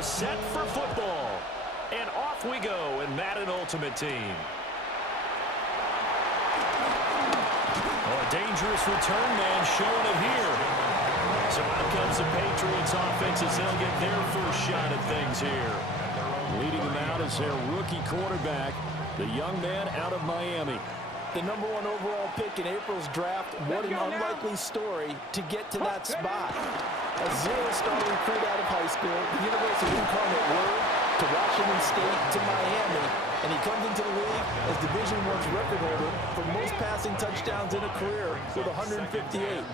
we're set for football. And off we go in Madden Ultimate Team. Oh, a dangerous return man showing it here. So out comes the Patriots offense as they'll get their first shot at things here. Leading them out is their rookie quarterback, the young man out of Miami. The #1 overall pick in April's draft. What an unlikely story to get to that spot. A zero-star recruit out of high school, the University of Incarnate Word, to Washington State to Miami, and he comes into the league as Division I's record holder for most passing touchdowns in a career with 158.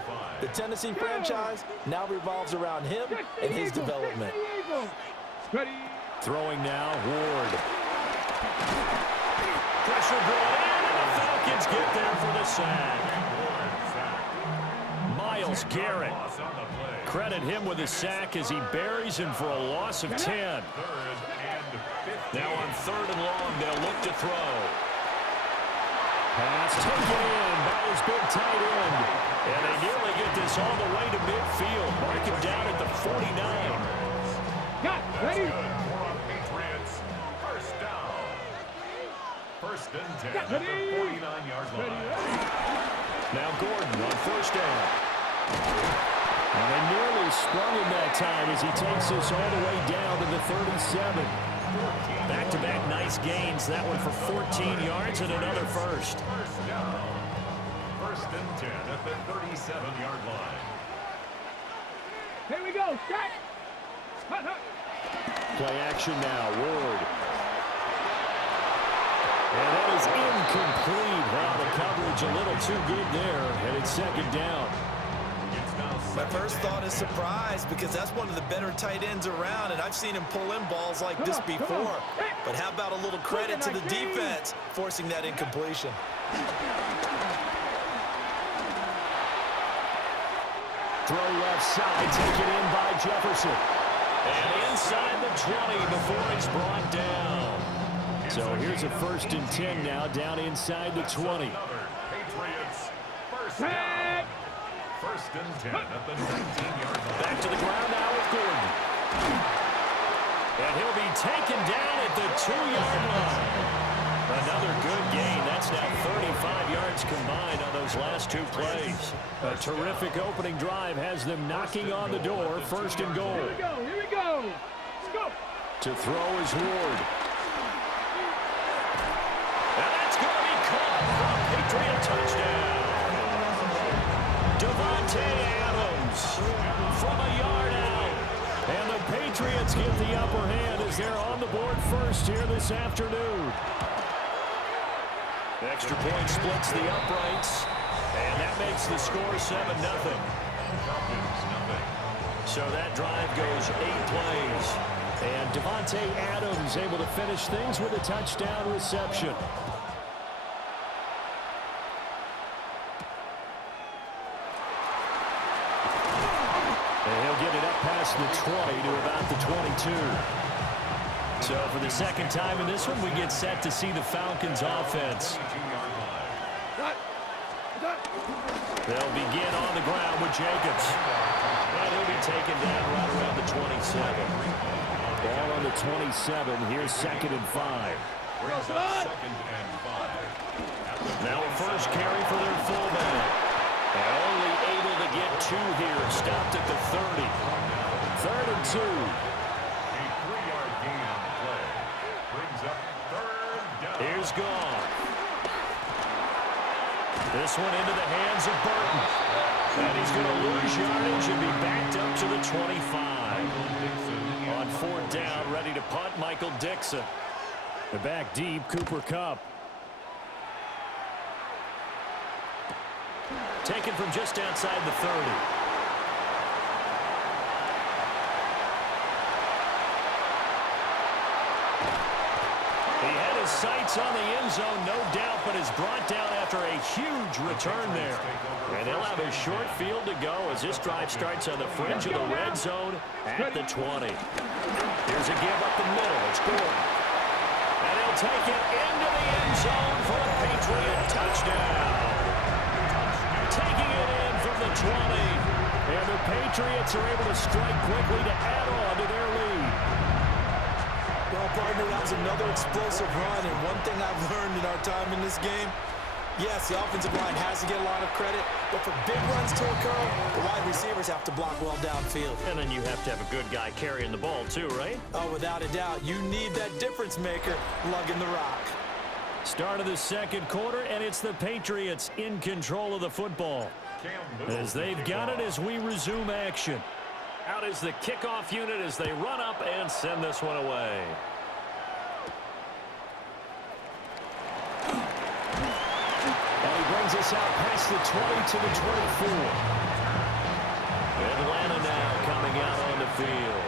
The Tennessee franchise now revolves around him and his development. Throwing now, Ward. Pressure brought in, and the Falcons get there for the sack. Myles Garrett. Credit him with a sack as he buries him for a loss of 10. Now on 3rd and long, they'll look to throw. Pass taken in by his big tight end. And they nearly get this all the way to midfield. Mark him down at the 49. Got ready. First down. First and 10 at the 49-yard line. Now Gordon on 1st down. And they nearly sprung him that time as he takes us all the way down to the 37. Back-to-back nice gains. That one for 14 yards and another first. First down. First and 10 at the 37-yard line. Here we go. Set. Hut, hut. Play action now. Ward. And that is incomplete. Wow, the coverage a little too good there. And it's 2nd down. My first thought is surprise because that's one of the better tight ends around, and I've seen him pull in balls like this before. But how about a little credit to the defense forcing that incompletion? Throw left side, taken in by Jefferson. And inside the 20 before he's brought down. So here's a 1st and 10 now, down inside the 20. Patriots first down. First and 10 at the 19-yard line. Back to the ground now with Gordon. And he'll be taken down at the 2-yard line. Another good gain. That's now 35 yards combined on those last 2 plays. A terrific opening drive has them knocking on the door. 1st and goal. Here we go. Here we go. Let's go. To throw is Ward. And that's going to be caught for a Patriot touchdown. Davante Adams from a yard out. And the Patriots get the upper hand as they're on the board first here this afternoon. Extra point splits the uprights. And that makes the score 7-0. So that drive goes 8 plays. And Davante Adams able to finish things with a touchdown reception. And he'll get it up past the 20 to about the 22. So for the 2nd time in this one, we get set to see the Falcons offense. They'll begin on the ground with Jacobs. And he'll be taken down right around the 27. Ball on the 27. Here's 2nd and 5. Now a first carry for their fullback. And only able to get 2 here. Stopped at the 30. 3rd and 2. A 3-yard gain on the play. Brings up 3rd down. Here's Goff. This one into the hands of Burton. And he's going to lose yardage and be backed up to the 25. On 4th down, ready to punt, Michael Dixon. The back deep, Cooper Kupp. Taken from just outside the 30. He had his sights on the end zone, no doubt, but is brought down after a huge return there. And they'll have a short field to go as this drive starts on the fringe of the red zone at the 20. Here's a give up the middle. It's Gordon. And he'll take it into the end zone for a Patriot touchdown. Taking it in from the 20. And the Patriots are able to strike quickly to add on to their lead. Gardner, that was another explosive run, and one thing I've learned in our time in this game, yes, the offensive line has to get a lot of credit, but for big runs to occur, the wide receivers have to block well downfield. And then you have to have a good guy carrying the ball too, right? Oh, without a doubt. You need that difference maker lugging the rock. Start of the second quarter, and it's the Patriots in control of the football. As they've got it as we resume action. Out is the kickoff unit as they run up and send this one away. And he brings us out past the 20 to the 24. Atlanta now coming out on the field.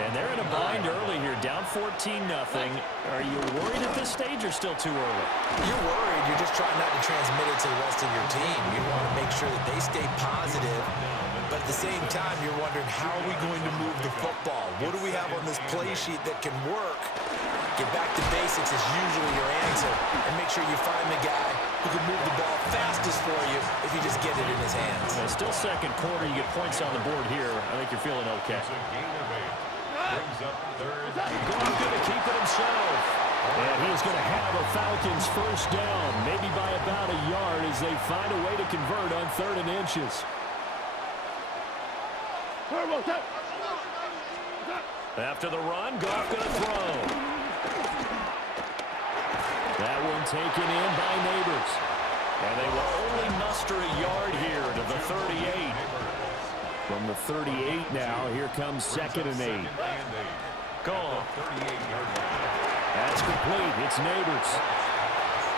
And they're in a bind early here, down 14-0. Are you worried at this stage or still too early? You're worried. You're just trying not to transmit it to the rest of your team. You want to make sure that they stay positive. But at the same time, you're wondering, how are we going to move the football? What do we have on this play sheet that can work? Get back to basics is usually your answer. And make sure you find the guy who can move the ball fastest for you if you just get it in his hands. Still second quarter. You get points on the board here. I think you're feeling okay. Brings up third. Goff's going to keep it himself. And he's going to have a Falcons first down, maybe by about a yard as they find a way to convert on 3rd and inches. After the run, Goff going to throw. That one taken in by Neighbors. And they will only muster a yard here to the 38. From the 38 now, here comes 2nd and 8. Goff. That's complete. It's Neighbors.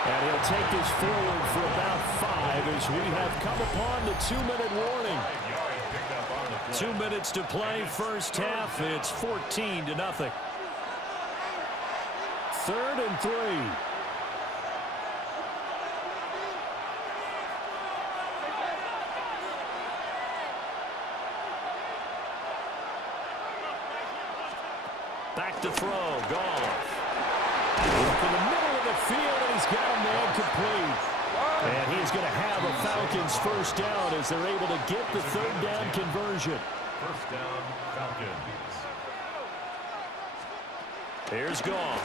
And he'll take this forward for about 5 as we have come upon the 2-minute warning. 2 minutes to play, first half. It's 14-0. 3rd and 3. Back to throw, Goff. Up in the middle of the field, and he's got a man complete. And he's going to have a Falcons first down as they're able to get the 3rd down conversion. First down, Falcons. Here's Goff.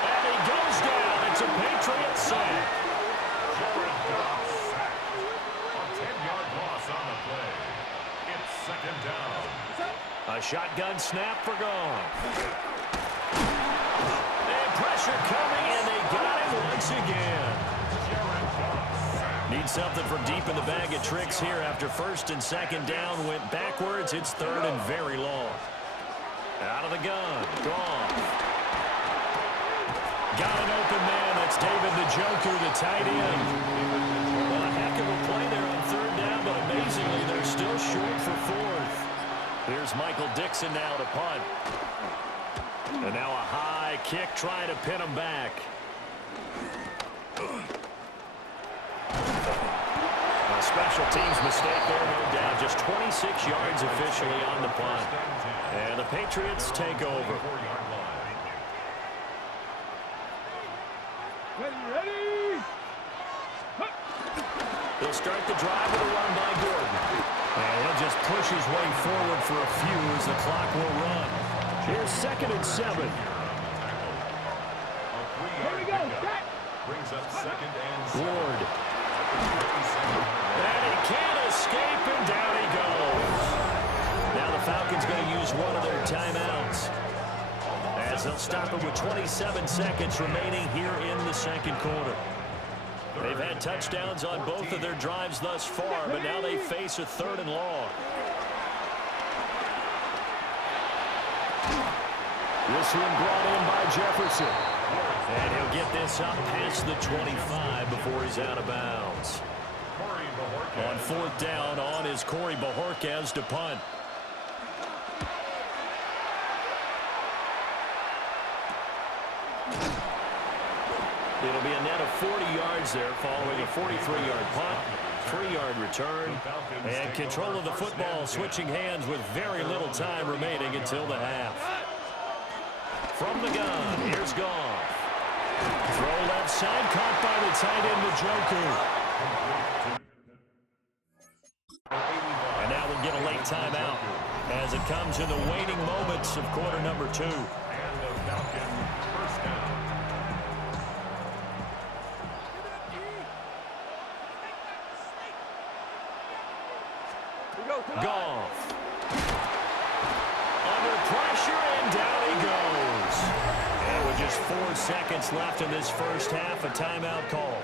And he goes down. It's a Patriot sack. Jared Goff sacked. A 10-yard loss on the play. It's 2nd down. A shotgun snap for Goff. And pressure coming, and they got him once again. Jared Goff sacked. Need something from deep in the bag of tricks here after 1st and 2nd down. Went backwards. It's 3rd and very long. Out of the gun. Goff. Got an open man. That's David Njoku, the tight end. Well, a heck of a play there on 3rd down, but amazingly, they're still short for 4th. Here's Michael Dixon now to punt. And now a high kick trying to pin him back. A special teams mistake there, no doubt. Just 26 yards officially on the punt. And the Patriots take over. Ready? They'll start the drive with a run by Gordon. And he'll just push his way forward for a few as the clock will run. Here's 2nd and 7. Here we go. Set. Brings up 2nd and 7. Ward. And he can't escape, and down he goes. Now the Falcons going to use one of their timeouts, as they'll stop it with 27 seconds remaining here in the 2nd quarter. They've had touchdowns on both of their drives thus far, but now they face a 3rd and long. This one brought in by Jefferson. And he'll get this up past the 25 before he's out of bounds. On 4th down, on is Corey Bojorquez to punt. It'll be a net of 40 yards there following a 43-yard punt, 3-yard return, and control of the football switching hands with very little time remaining until the half. From the gun, here's Goff. Throw left side, caught by the tight end Njoku. And now we'll get a late timeout. as it comes in the waning moments of quarter number 2. And the Falcons first down. Goff. Under pressure, and down he goes. And with just 4 seconds left in this first half, a timeout call.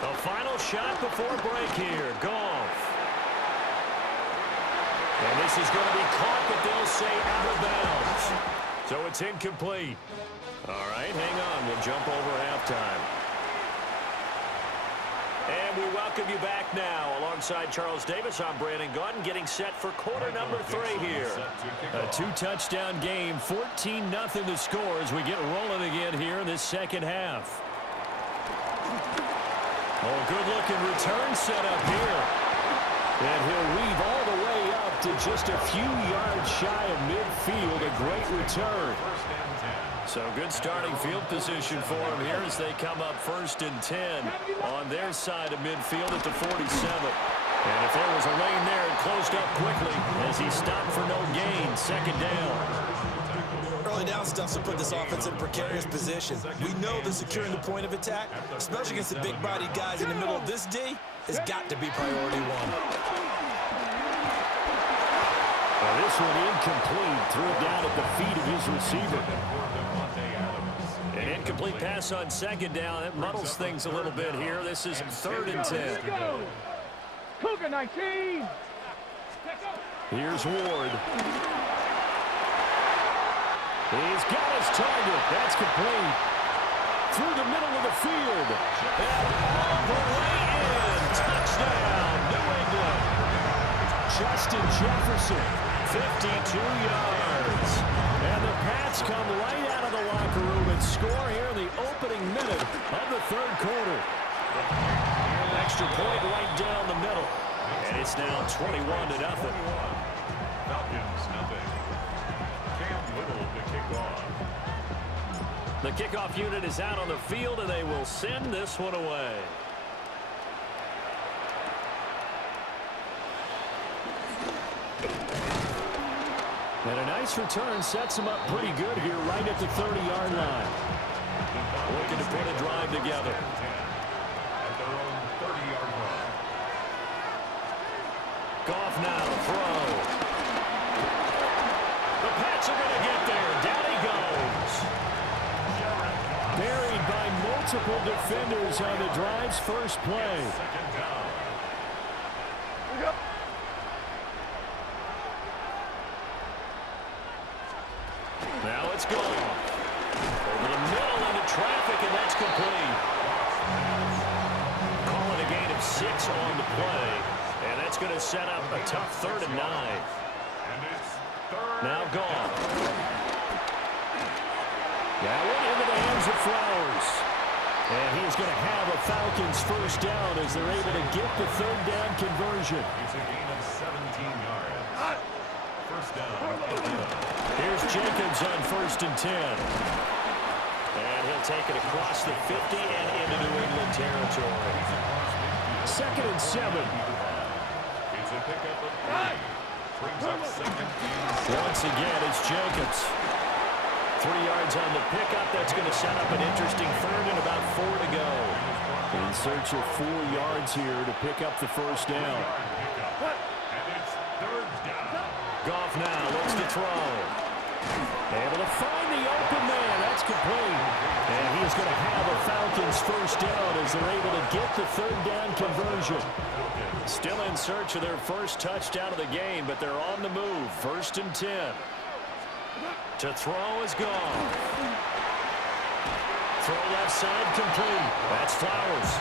The final shot before break here. Goff. And this is going to be caught, but they'll say out of bounds. So it's incomplete. All right, hang on. We'll jump over halftime. And we welcome you back now. Alongside Charles Davis, I'm Brandon Gaudin, getting set for quarter number 3 here. A 2-touchdown game, 14-0 the score as we get rolling again here in this second half. Oh, good-looking return set up here. And he'll weave all the way up to just a few yards shy of midfield. A great return. So good starting field position for him here as they come up 1st and 10 on their side of midfield at the 47. And if there was a lane there, it closed up quickly as he stopped for no gain. 2nd down. Early down stuff to put this offense in a precarious position. We know that securing the point of attack, especially against the big-bodied guys in the middle of this D, has got to be priority 1. Well, this one incomplete. Threw it down at the feet of his receiver. An incomplete pass on 2nd down. It muddles things a little bit here. This is 3rd and 10. Cougar 19. Here's Ward. He's got his target. That's complete. Through the middle of the field. And all the way in. Touchdown, New England. Justin Jefferson, 52 yards. And the Pats come right out of the locker room and score here in the opening minute of the 3rd quarter. Extra point right down the middle. And it's now 21-0. Falcons, nothing. Cam Little to kick off. The kickoff unit is out on the field, and they will send this one away. And a nice return sets them up pretty good here right at the 30-yard line. Looking to put a drive together. At their own 30-yard line. Goff now, throw. The Pats are going to get there. Down he goes. Buried by multiple defenders on the drive's first play. 2nd down. Now it's gone. Over the middle into traffic, and that's complete. Calling a gain of 6 on the play. And that's going to set up a tough 3rd and 9. And it's 3rd. Now gone. That went into the hands of Flowers. And he's going to have a Falcons first down as they're able to get the 3rd down conversion. It's a gain of 17 yards. First down. Here's Jacobs on 1st and 10. And he'll take it across the 50 and into New England territory. 2nd and 7. It's a pickup of 3. Brings up 2nd and 7. Once again, it's Jacobs. 3 yards on the pickup. That's going to set up an interesting 3rd and about 4 to go. In search of 4 yards here to pick up the first down. And it's 3rd down. Goff now looks to throw. Able to find the open man. That's complete. And he's going to have a Falcons first down as they're able to get the 3rd down conversion. Still in search of their first touchdown of the game, but they're on the move. 1st and 10. To throw is gone. Throw left side complete. That's Flowers.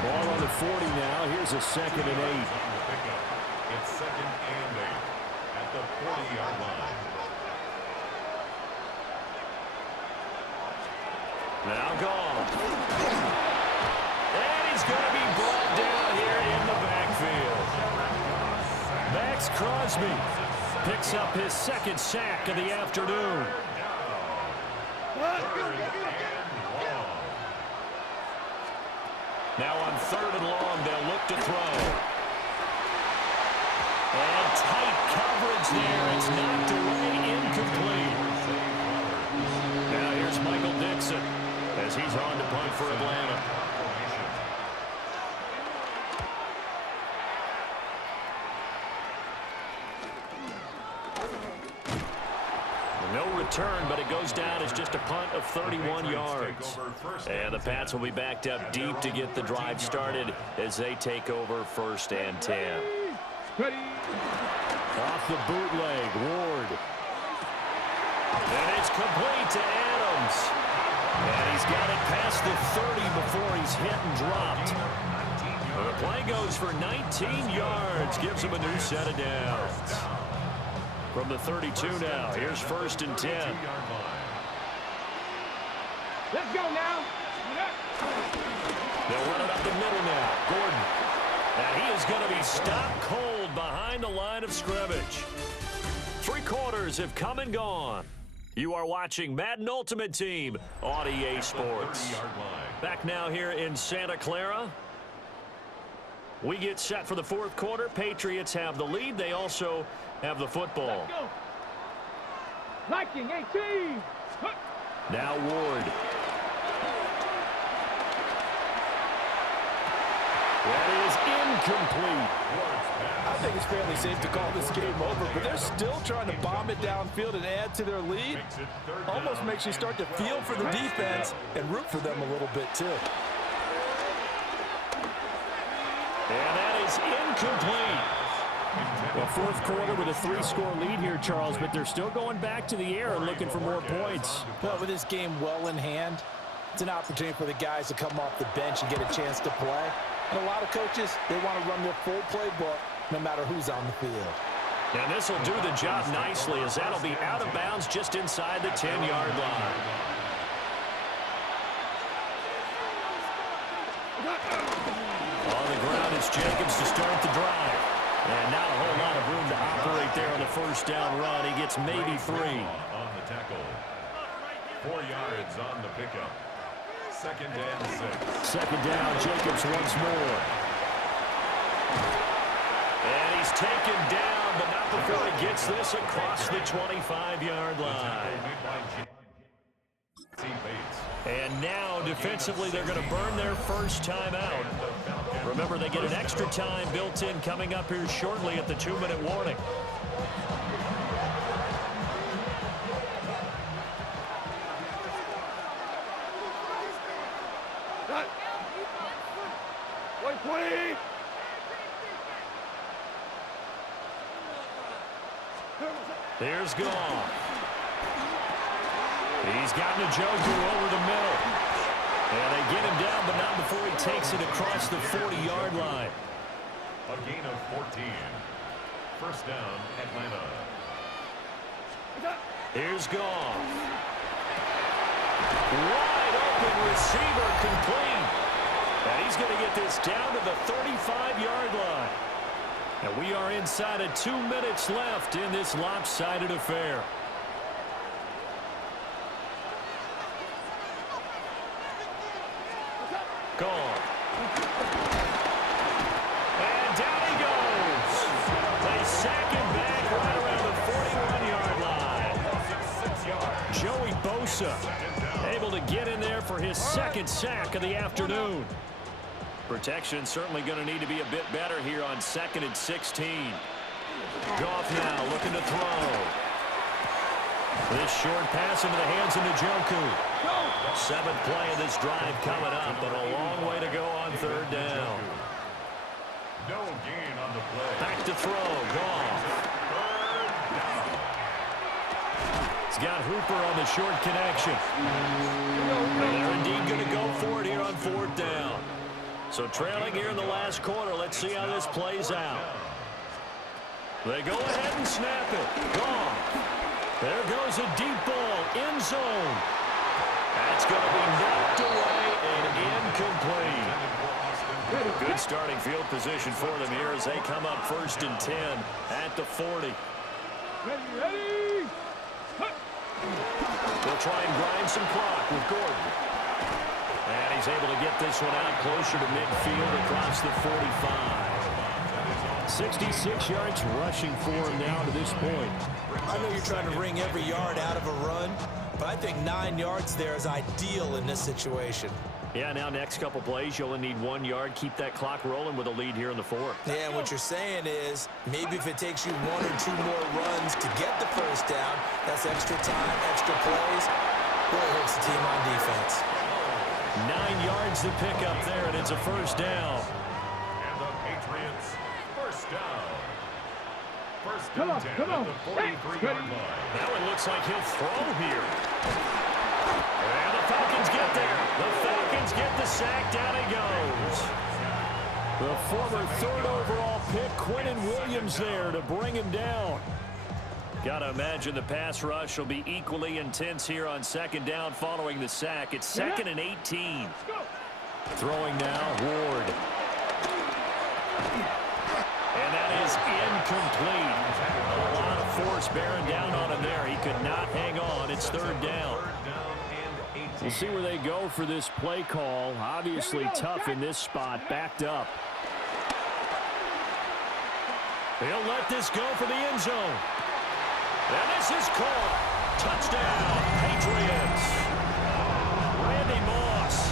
Ball on the 40 now. Here's a 2nd and 8. It's 2nd and 8 at the 40-yard line. Now gone. And he's going to be brought down here in the backfield. Max Crosby picks up his 2nd sack of the afternoon. Now on 3rd and long, they'll look to throw. And tight coverage there. It's knocked away, incomplete. Now here's Michael Dixon as he's on to punt for Atlanta. No return, but it goes down as just a punt of 31 yards. And the Pats will be backed up deep to get the drive started as they take over 1st and 10. Off the bootleg, Ward. And it's complete to Adams. And he's got it past the 30 before he's hit and dropped. The play goes for 19 yards, gives him a new set of downs. From the 32 now, here's 1st and 10. Let's go now. They'll run it up the middle now. Gordon. And he is going to be stopped cold behind the line of scrimmage. 3 quarters have come and gone. You are watching Madden Ultimate Team on EA Sports. Back now here in Santa Clara. We get set for the 4th quarter. Patriots have the lead. They also have the football. Liking 18. Now Ward. That is incomplete. I think it's fairly safe to call this game over, but they're still trying to bomb it downfield and add to their lead. Almost makes you start to feel for the defense and root for them a little bit too. And that is incomplete. Well, 4th quarter with a 3-score lead here, Charles, but they're still going back to the air and looking for more points. Well, with this game well in hand, it's an opportunity for the guys to come off the bench and get a chance to play. And a lot of coaches, they want to run their full playbook no matter who's on the field. And this will do the job nicely as that'll be out of bounds just inside the 10-yard line. On the ground, it's Jacobs to start the drive. And not a whole lot of room to operate there on the 1st down run. He gets maybe 3. On the tackle. 4 yards on the pickup. 2nd and 6. 2nd down, Jacobs once more. And he's taken down, but not before he gets this across the 25-yard line. And now, defensively, they're going to burn their first time out. Remember, they get an extra time built in coming up here shortly at the 2-minute warning. Here's Goff. He's got Njoku over the middle. And they get him down, but not before he takes it across the 40-yard line. A gain of 14. 1st down, Atlanta. Here's Goff. Wide open receiver complete. And he's going to get this down to the 35-yard line. And we are inside of 2 minutes left in this lopsided affair. Goff. And down he goes. They sack him back right around the 41-yard line. Joey Bosa able to get in there for his 2nd sack of the afternoon. Protection certainly going to need to be a bit better here on 2nd and 16. Goff now looking to throw. This short pass into the hands of Njoku. 7th play of this drive coming up, but a long way to go on 3rd down. No gain on the play. Back to throw. Goff. He's got Hooper on the short connection. And they're indeed going to go for it here on 4th down. So trailing here in the last quarter. Let's see how this plays out. They go ahead and snap it. Goff. There goes a deep ball. End zone. That's going to be knocked away and incomplete. Good starting field position for them here as they come up 1st and 10 at the 40. Ready. The try and grind some clock with Gordon. And he's able to get this one out closer to midfield across the 45. 66 yards rushing for him now to this point. I know you're trying to wring every yard out of a run, but I think 9 yards there is ideal in this situation. Yeah, now next couple plays, you only need 1 yard. Keep that clock rolling with a lead here in the fourth. Yeah, and what you're saying is maybe if it takes you 1 or 2 more runs to get the first down, that's extra time, extra plays. Really hurts the team on defense. 9 yards to pick up there, and it's a first down. And the Patriots, first down. First Come and on, 10 come on. at the 43-yard line. Now it looks like he'll throw here. And the Falcons get there. The Falcons get the sack. Down he goes. The former third overall pick, Quinnen Williams, there to bring him down. Got to imagine the pass rush will be equally intense here on second down following the sack. It's 2nd and 18. Throwing now, Ward. And that is incomplete. A lot of force bearing down on him there. He could not hang on. It's third down. We'll see where they go for this play call. Obviously tough in this spot, backed up. He'll let this go for the end zone. And this is caught. Touchdown, Patriots. Randy Moss,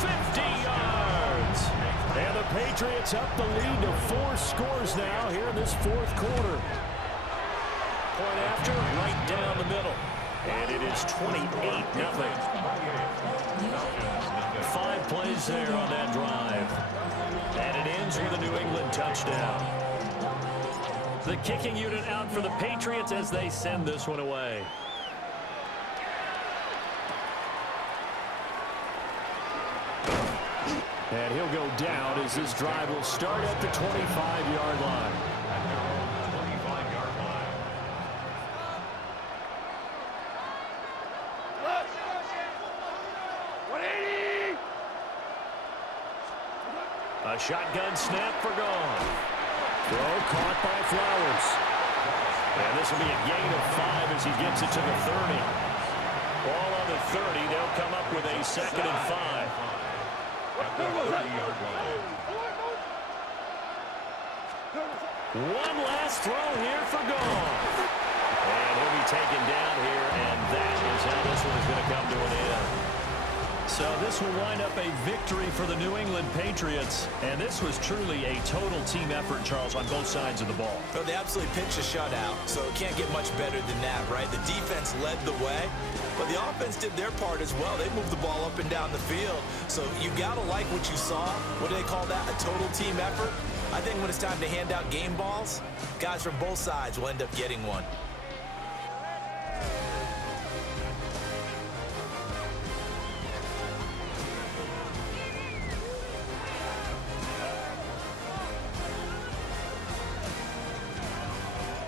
50 yards. And the Patriots up the lead to 4 scores now here in this fourth quarter. Point after, right down the middle. And it is 28-0. 5 plays there on that drive. And it ends with a New England touchdown. The kicking unit out for the Patriots as they send this one away. And he'll go down as this drive will start at the 25-yard line. A shotgun snap for gone. Throw caught by Flowers. And this will be a gain of 5 as he gets it to the 30. Ball on the 30. They'll come up with a 2nd and 5. One last throw here for Gone. And he'll be taken down here, and that is how this one is going to come to an end. So this will wind up a victory for the New England Patriots, and this was truly a total team effort, Charles, on both sides of the ball. Well, they absolutely pitched a shutout, so it can't get much better than that, right? The defense led the way, but the offense did their part as well. They moved the ball up and down the field, so you got to like what you saw. What do they call that? A total team effort? I think when it's time to hand out game balls, guys from both sides will end up getting one.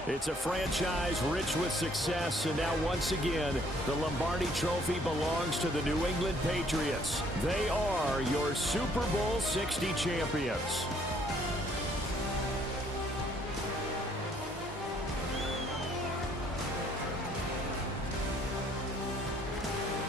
It's a franchise rich with success, and now once again, the Lombardi Trophy belongs to the New England Patriots. They are your Super Bowl 60 champions.